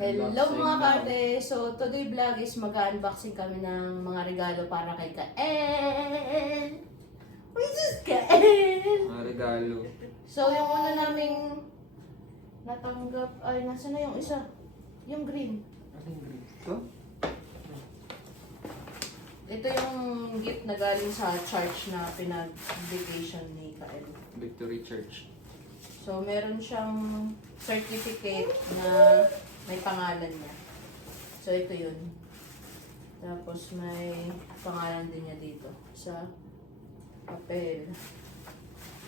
Hello mga karte! So today vlog is mag-unboxing kami ng mga regalo para kay Kael! What is Kael? Mga regalo. So yung una naming natanggap, ay nasa na yung isa? Yung green. Anong grito? Ito yung gift na galing sa church na pinag-vacation ni Kael. Victory Church. So meron siyang certificate na may pangalan niya. So ito yun. Tapos may pangalan din niya dito sa papel.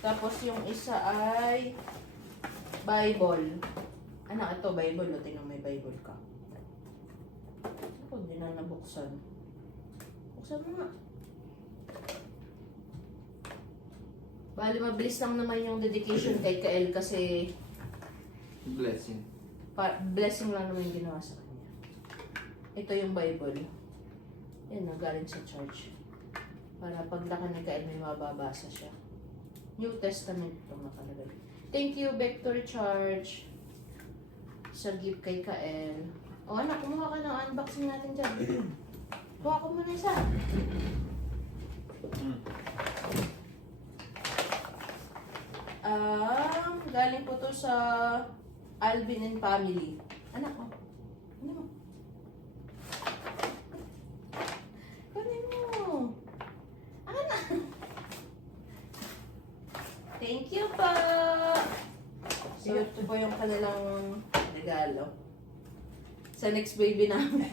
Tapos yung isa ay Bible. Anak, ito Bible. O, tingnan may Bible ka. Ako, hindi na nabuksan. Buksan mo nga. Bali, mabilis lang naman yung dedication kay Kael kasi Blessing. Pa- blessing lang naman yung ginawa sa kanya. Ito yung Bible. Yan na, galing sa church. Para paglaki ni Kael may mababasa siya. New Testament itong nakalagay. Thank you, Victor Church, sa gift kay Kael. O anak, kumuha ka ng unboxing natin dyan. Kuha ko muna isa. Mm. Um, galing po to sa Alvin and Family. Anak, oh. Ano mo? Kunin mo. Anak. Thank you po. So, ito po yung kanilang regalo. Sa next baby namin.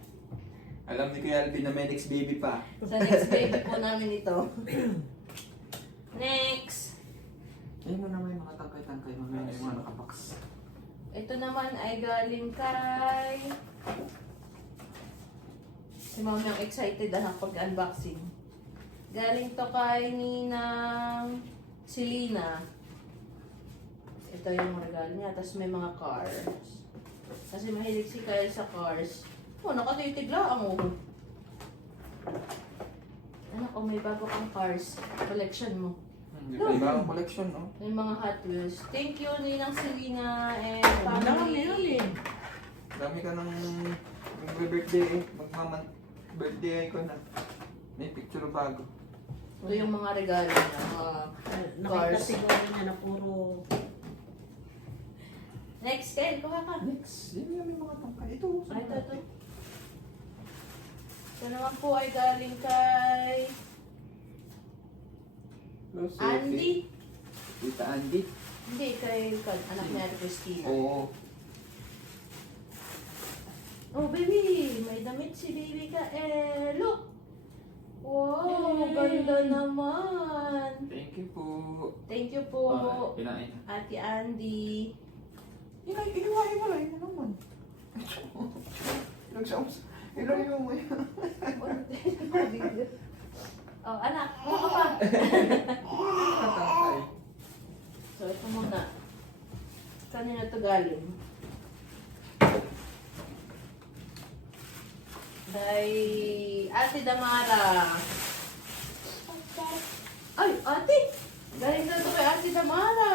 Alam ni Kuya Alvin na may next baby pa. Sa next baby po namin ito. Next. Na may mga yung mga nakabox. Ito naman ay galing kay... Si Mami ang excited ah pag-unboxing. Galing to kay Ninang Selena. Ito yung regalo niya. Tapos may mga cars. Kasi mahilig si Kyle sa cars. Oh, nakatitig lang oh. Ano ko, may bago kang cars. Collection mo. Yung bagong collection, no? May mga Hot Wheels. Thank you, Ninang Selena and Ang dami family. yun eh. Dami ka ng birthday eh. Magmaman birthday ko na. May picture bago. Ito yung mga regalo niya. Mga... Nakita Cars. siguro niya na puro Next, Ken, kuha ka. Next. Yun yung may mga tangkay. Ito. Ay, ito, ito. Ito naman po ay galing kay Hello, si Andy. Tita Andy. Hindi, kay anak niya, Christina. Oo. Oh, baby! May damit si baby ka. Eh, look! Wow, Yay! ganda naman. Thank you po. Thank you po, Ah, Pinain. Ate Andy. Inay, inuwain mo lang. Naman. Nagsaus. Inuwain mo yan. Oh, anak, kuha ka pa. So, ito muna. Kanina to galing? Kay Ate Damara. Ay, ate! Galing na to kay Ate Damara.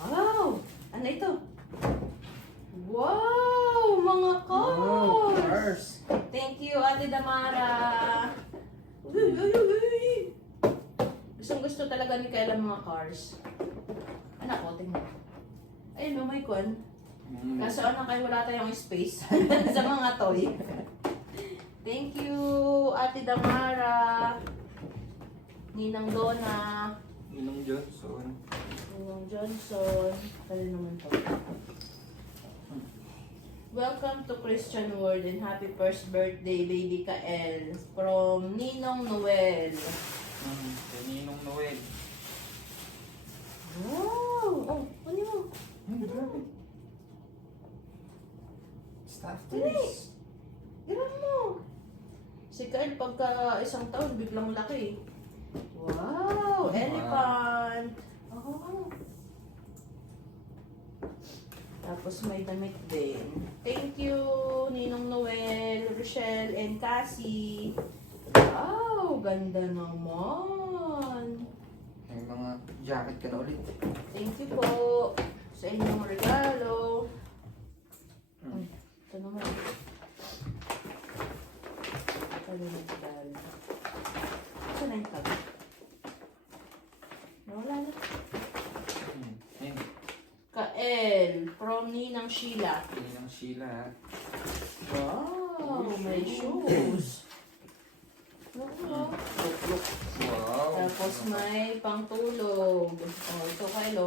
Wow! Ano ito? Wow! Mga cars! Thank you, Ate Damara. Uy, uy, uy, uy. Gustong gusto talaga ni Kayla mga cars. Anak ko, tingnan. Ayun, no, may kwan. Mm. Kaso anak kayo wala tayong space sa mga toy. Thank you, Ate Damara. Ninang Donna. Ninong Johnson. Ninang Johnson. Kaya naman to. Welcome to Christian World and happy first birthday, baby Kael. From Ninong Noel. Mm. Kay Ninong Noel. Wow! Oh, ano mo? Ay, grabe. Staff toys. Ilan mo? Si Kyle pagka isang taon, biglang laki. Wow! Wow. Elephant! Oh. Tapos may damit din. Thank you, Ninong Noel, Rochelle, and Cassie. Wow! Ganda naman! May mga jacket ka na ulit. Thank you po. sa inyong regalo. Hmm. Ito naman. Ito regalo. Saan na yung tag? Nawala na. Kael, from Ninang Sheila. Pili ng Sheila. Wow, Uy, may shoes. Naku, ah. Look, look. Wow. Tapos may pangtulog. Oh, ito Kylo.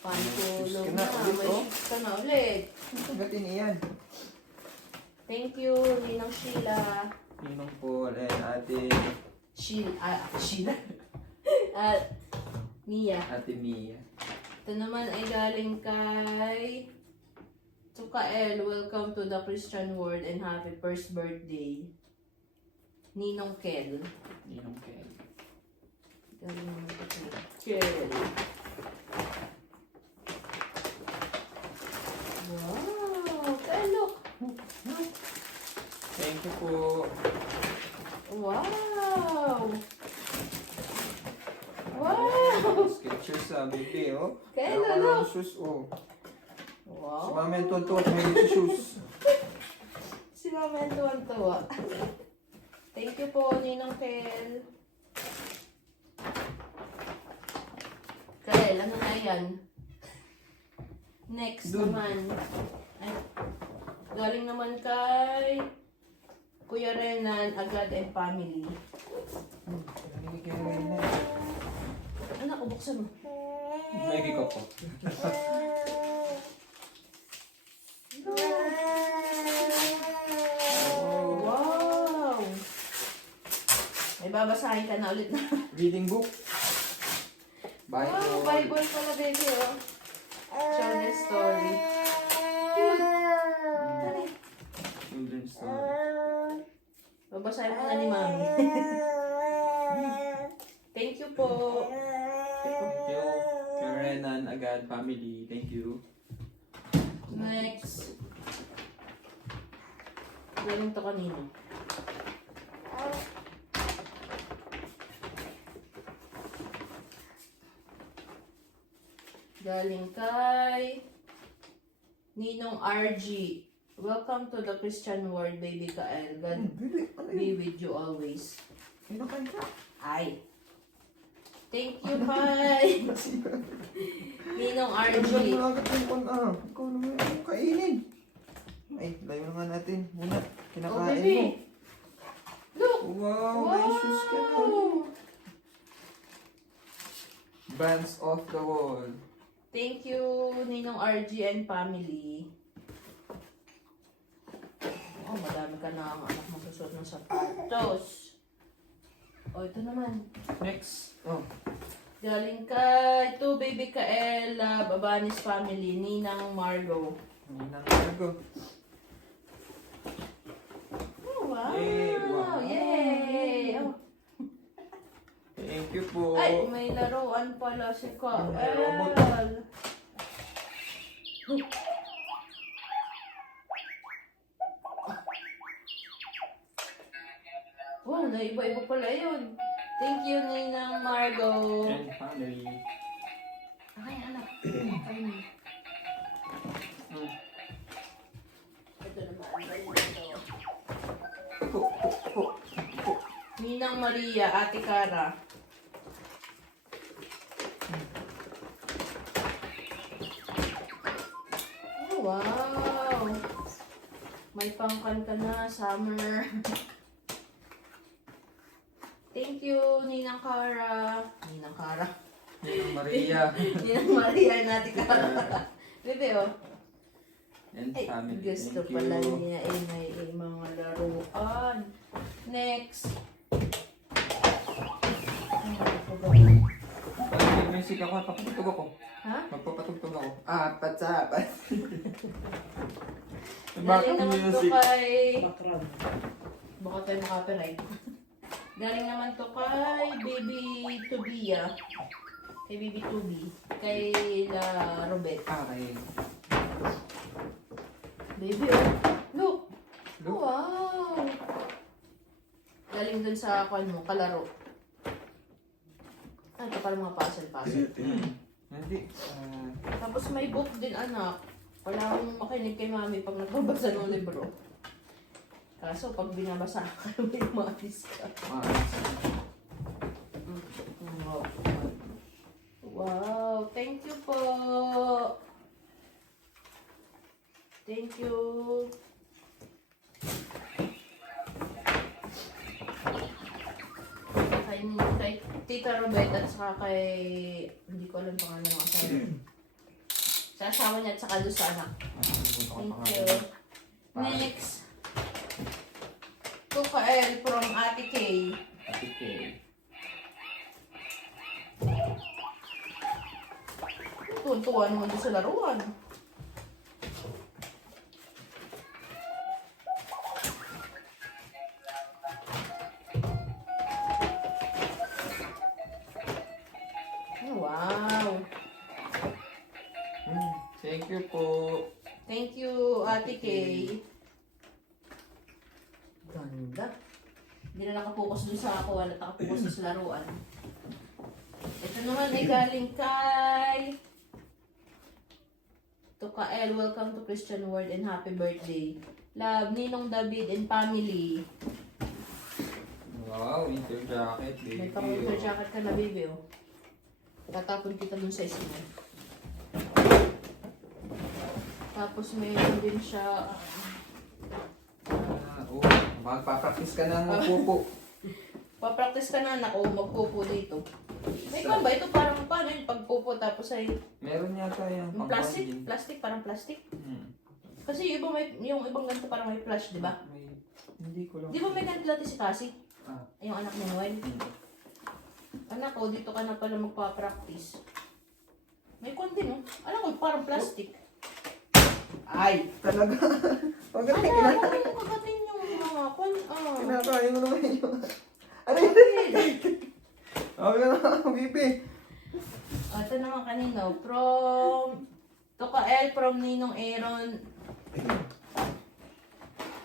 Pangtulog Shoes ka na. May oh. shoes ka na ulit. Sagatin iyan. Thank you, Ninang Sheila. Ninong Paul and Ate, Sheila. Ah, Sheila. At Mia. Ate Mia. Ito naman ay galing kay Tukael. Welcome to the Christian world and happy first birthday. Ninong Kel. Ninong Kel. Galing naman ito kay Kel. Wow! Kel, look! Thank you po. Wow! Skechers sa baby, oh. Kel, Meron ka look! ng shoes, oh. Si Wow! Mama yung tonto at may sa shoes. Si Mama tuwan-tuwa. Thank you po, Ninong Kel. Kel, ano na yan? Next Dun. naman. Ay, galing naman kay Kuya Renan, Agad and Family. Nangyay kayo na. Anak, ubuksan mo. Magiging ko po. Wow! May babasahin ka na ulit na. reading book. Wow, Bible. Bible pala, baby, oh. Children's story. Cute. Children's story. Babasahin mo na ni Mami. Thank you po. Thank you. Karenan, agad, family. Thank you. Next. Galing to kanino? Galing kay Ninong RG. Welcome to the Christian world, baby Kael. God ano be with you always. Ano kayo ka? Ay. Thank you, Pai. Ninong RG. Diyan mo agad yung kon ah. Ikaw naman yung kainin. Ay, layo na nga natin. Muna, Oh, kinakain mo. baby. Look. Wow, may shoes ka na. Bands off the wall. Thank you, Ninong RG and family. Oh, madami ka na ang anak magsusot ng sapatos. Oh, ito naman. Next. Oh, Galing kay to baby Kaela, Babanis family, Ninang Margo. hindi na nalago. Oh, wow! Yay, wow. Yay! Oh. Thank you po. Ay, may laruan pala si May robot. Kael. Wow, naiba-iba pala yun. Thank you, Ninang Margo. And family. Ay, anak. Hmm. ito naman. Ito. Po, po. Ninang Maria, Ate Cara. Oh, wow! May pangkan ka na, summer. Thank you, Ninang Cara. Ninang Cara. Ninang Maria. Ninang Maria and Ate Cara. Bebe, oh. And Ay, family. gusto Thank pala you. niya eh, may eh, mga laruan. Next. Ay, may music ako, papatugtog ako. Ha? Magpapatugtog ako. Apat sa apat. Galing Bakit naman to music? kay... Background. Baka tayo makapiright. Galing naman to kay Baby Tubia. Kay Baby Tubi. Kay La Robet. Okay. Baby, oh. Look! Look. Wow! Galing dun sa kwan mo, kalaro. Ah, ito para mga puzzle-puzzle. Hindi. ah, Tapos may book din anak. Wala akong makinig kay mami pag nagbabasa ng libro. Kaso pag binabasa ka, may maalis ka. Wow. Wow, thank you po. Thank you. Kay, kay Tita Robet at saka kay, hindi ko alam pangalan ng asawa. Sa asawa niya at saka doon sa anak. Thank you. Next. Tukael from Ate Kay. Ate Kay. Tuntuan mo sa laruan. Wow! Hmm, Thank you po. Thank you, Ate Kay. Ganda. Hindi na nakapokus dun sa ako, wala nakapokus sa laruan. Ito naman ay galing kay Tukael, welcome to Christian World and happy birthday. Love, Ninong David and family. Wow, winter jacket, baby. May pang-winter jacket ka na, baby, oh. Tatapon kita dun sa ismo. Tapos mayroon din siya, Ah, oh, magpa-practice ka ng pupo. Papractice ka na, nako, magpupo dito. May ba ito parang paano yung pagpupo tapos ay Meron yata yung yung pang plastic, bonding. plastic, parang plastic. Hmm. Kasi yung iba may, yung ibang ganito parang may flash, di ba? May, hindi ko lang. Di ba may ganito dati si Cassie? Ah. Yung anak ni Noel. Hmm. Anak ko, dito ka na pala magpa-practice. May konti, no? Alam ko, parang plastic. Ay, talaga. Huwag ka kinakain. huwag mo kagatin yung mga kon. Ah. Kinakain mo naman yun. Ano yun? Okay na, bibi. O, ito naman kanino. From Tukael from Ninong Aaron.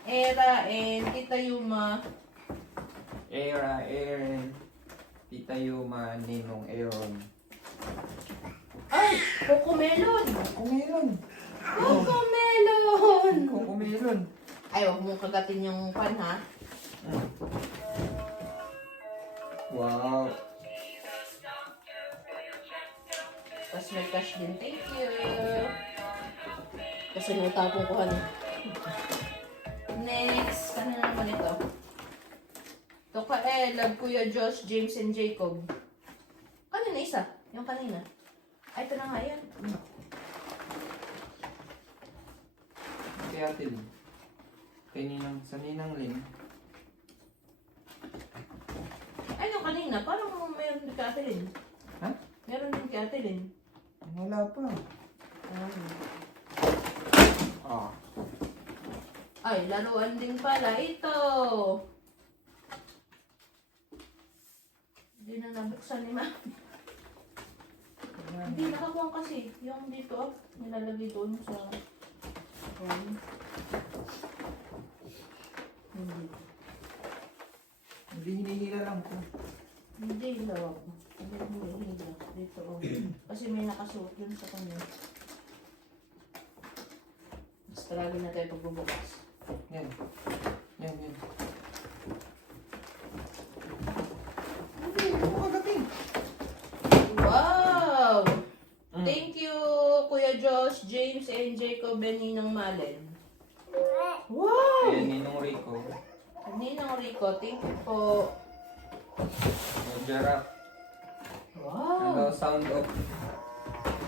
Era and Tita Yuma. Era, Aaron. Tita Yuma, Ninong Aaron. Ay! Cocomelon! Kumelon. Cocomelon! Kumelon. Ay, huwag mong kagatin yung pan ha. Wow. Tapos may cash din. Thank you. Kasi natapong ko ano. Next, ano na naman ito? Tukael, love Kuya Josh, James, and Jacob. Kanina isa? Yung kanina. Ay, ito na nga yan. Kaya Tin. Kay Ninang, sa Ninang Lin. Kanina. Parang meron din kay Ate Lynn. Ha? Meron din kay Ate Lynn. Wala pa. Ah. Ay, laruan din pala ito. Hindi na nabuksan ni Ma. Hindi nakakuha kasi. Yung dito, oh, nilalagay doon sa... Um, hindi. Hindi hinihila lang ko. Hindi, lawag. Hindi, hindi, hindi. Dito, oh. Kasi may nakasuot dun sa kanya. Basta lagi na tayo pagbubukas. Yan. Yan, yan. Hindi, ako kagating. Wow! Mm. Thank you, Kuya Josh, James, and Jacob, and Ninang Malen. Wow! Kaya Ninong Rico. Ninang Rico, thank you po. Jarap. Ano Wow! sound of...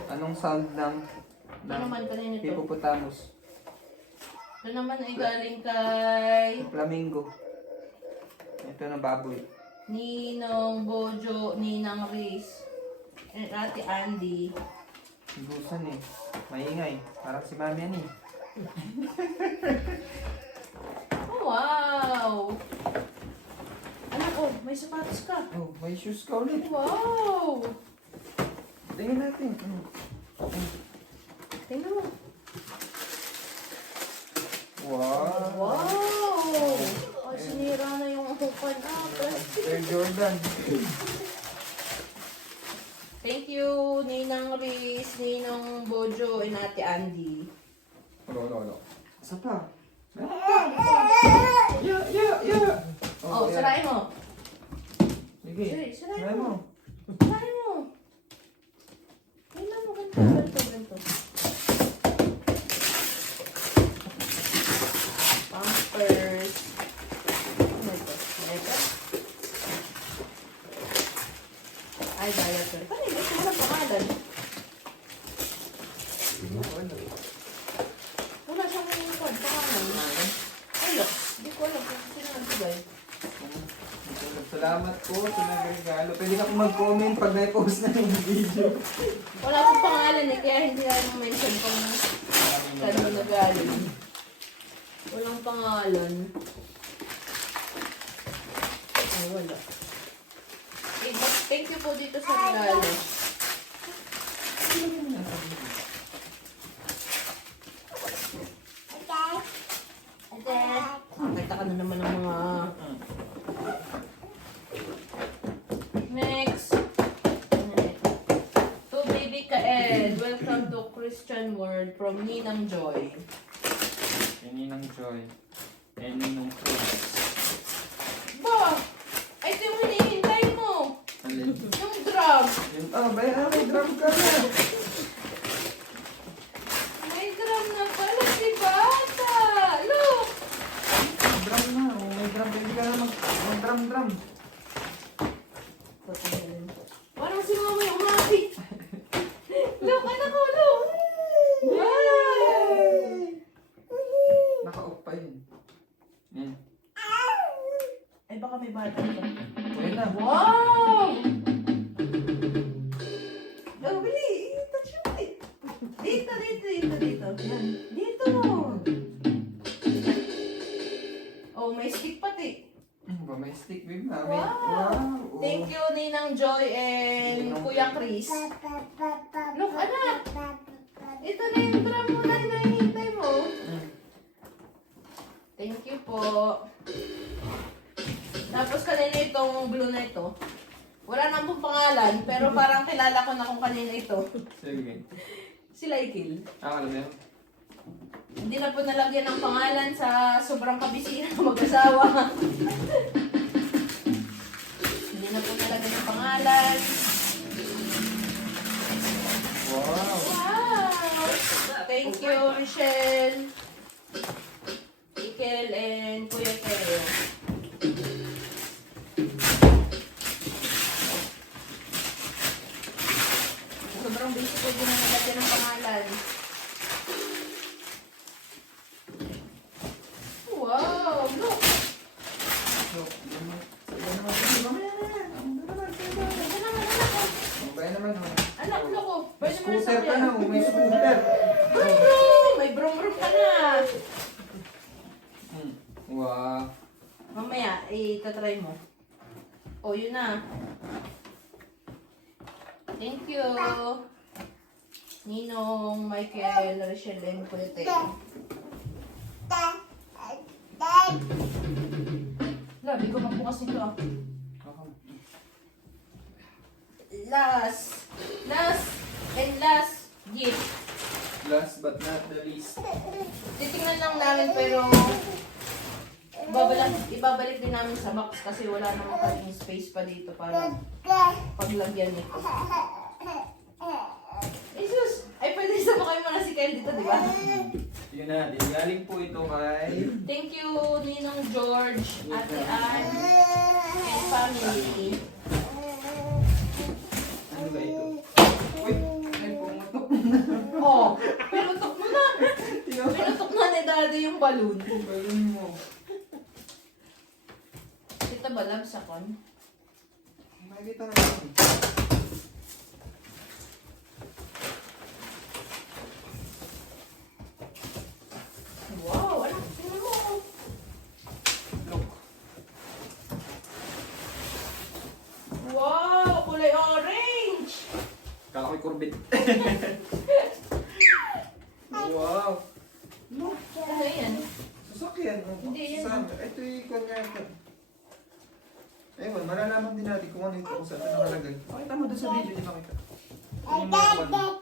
Anong sound ng... Ito naman kanina to. Hippopotamus. Ito naman ay galing kay Flamingo. Ito na baboy. Ninong Bojo, Ninang Riz, and Ate Andy. Gusan eh. Maingay. Parang si mami yan eh. Wow! Ko, may sapatos ka. Oh, may shoes ka ulit. Wow! Tingnan natin. Mm. Tingnan mo. Wow. Wow! Ay, sinira na yung upan. Ah, plastic. Air Jordan. Thank you, Ninang Riz, Ninong Bojo, and Ate Andy. Wala, wala, wala. Isa pa. Meron pa. Yeah, yeah, yeah. Oh, sarain mo. Sige. Sige, Sarain mo. Sarain mo. Kailan mo ganito, ganito, ganito. Pampers. Ano ito? Diaper? Ay, diaper. Paano yun? Ito walang pangalan. Wala. Wala siyang kwan, pangalan. Ay, look. Hindi ko alam kung sino nagbigay. Salamat po sa nagregalo. Pwede ka kong mag-comment pag na-post na yung video. Wala akong pangalan eh, kaya hindi na mention kung saan mo nagaling. Walang pangalan. Ay, wala. Eh, but thank you po dito sa regalo. Nakita ka na naman ng mga... Next. To baby Kaed, welcome to World from Ninang Joy. Any ng joy. Any ng cross. Ba! Ito yung hinihintay mo! Alin? Yung drum! Yun, ah, bay, ah, may drum ka na. May drum na pala si Bata! Look! Drum na. May drum. Pwede ka na mag- mag-drum-drum. Parang Chris. Look, anak! Ito na yung drum mo na hinahintay mo. Thank you po. Tapos kanina itong blue na ito. Wala na pong pangalan, pero parang kilala ko na kung kanina ito. Sige. Si Laikil. Ah, alam mo yun? Hindi na po nalagyan ng pangalan sa sobrang kabisina ng mag-asawa. Hindi na po nalagyan ng pangalan. Thank you, Michelle. Ikel and Kuya Teo. Sobrang basic ko din ang nalagyan ng pangalan. Wow! Look! Look, yun na. Sige naman, sige, mamaya na yan. Ano naman, sige naman. Ito naman, anak ko. Mamaya naman, oh. Anak, look ko. May Pwede mo na scooter ka sakyan. na, oh, may scooter. Brum, brum! May brum brum ka na. Hmm. Wow. Mamaya, itatry mo. O, yun na. Thank you. Ninong, Michael, Rachel, and Kuya Teo. Grabe ko magbukas nito ah. Last, last, and last gift. Last but not the least. Titingnan lang namin pero ibabalik, ibabalik din namin sa box kasi wala naman kaming space pa dito para paglagyan nito. Jesus! Ay, pwede sama kayo muna si Kyle dito, di ba? Yun na, din galing po ito kay... Thank you, Ninong George, Ate Ann, and family. Ano ba ito? Uy, ay pumutok. Oh, pinutok mo na! Pinutok na ni Daddy yung balloon. Balon mo. Dito ba, love, sa kon? Makikita. Wow, ano? Tingnan mo. Look. Wow, kulay orange! Kala ko'y kurbit. wow. Look. Ano yan? Sasakyan. oh. Hindi, yan. Saan? Ito yung kanya. Ayun, malalaman din natin kung ano ito, kung saan ito nakalagay. Pakita mo doon sa video, di makita. Ano yung mga kwan?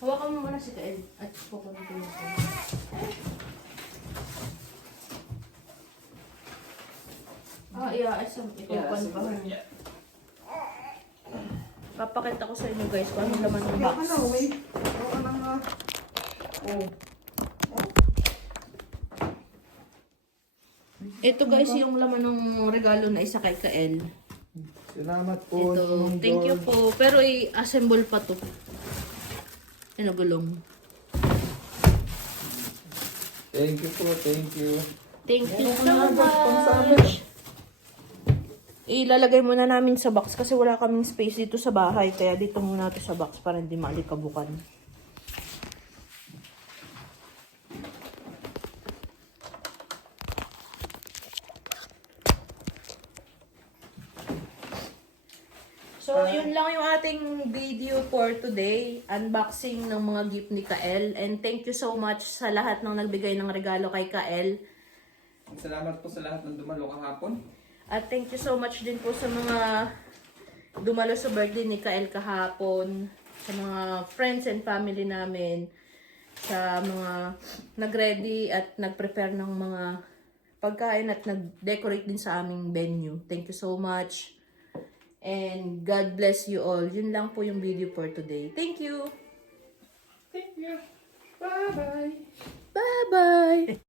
Hawakan mo muna si Kael. At kukunin ko yung Ah, yeah. Asam, ito Yeah, pa siguro, pa. yeah. Papakita ko sa inyo guys kung anong laman ng box. ka na, wait. Ano ka nang, ah, Oh. Ito guys yung laman ng regalo na isa kay Kael. Salamat po. Ito, thank you po. Pero i-assemble pa to. Ano gulong? Thank you po, thank you. Thank you so much. Ilalagay muna namin sa box kasi wala kaming space dito sa bahay. Kaya dito muna ito sa box para hindi malikabukan. So, yun lang yung ating video for today. Unboxing ng mga gift ni Kael. And thank you so much sa lahat ng nagbigay ng regalo kay Kael. Salamat po sa lahat ng dumalo kahapon. At thank you so much din po sa mga dumalo sa birthday ni Kael kahapon, sa mga friends and family namin, sa mga nag-ready at nag-prepare ng mga pagkain at nag-decorate din sa aming venue. Thank you so much. And God bless you all. Yun lang po yung video for today. Thank you. Thank you. Bye-bye. Bye-bye.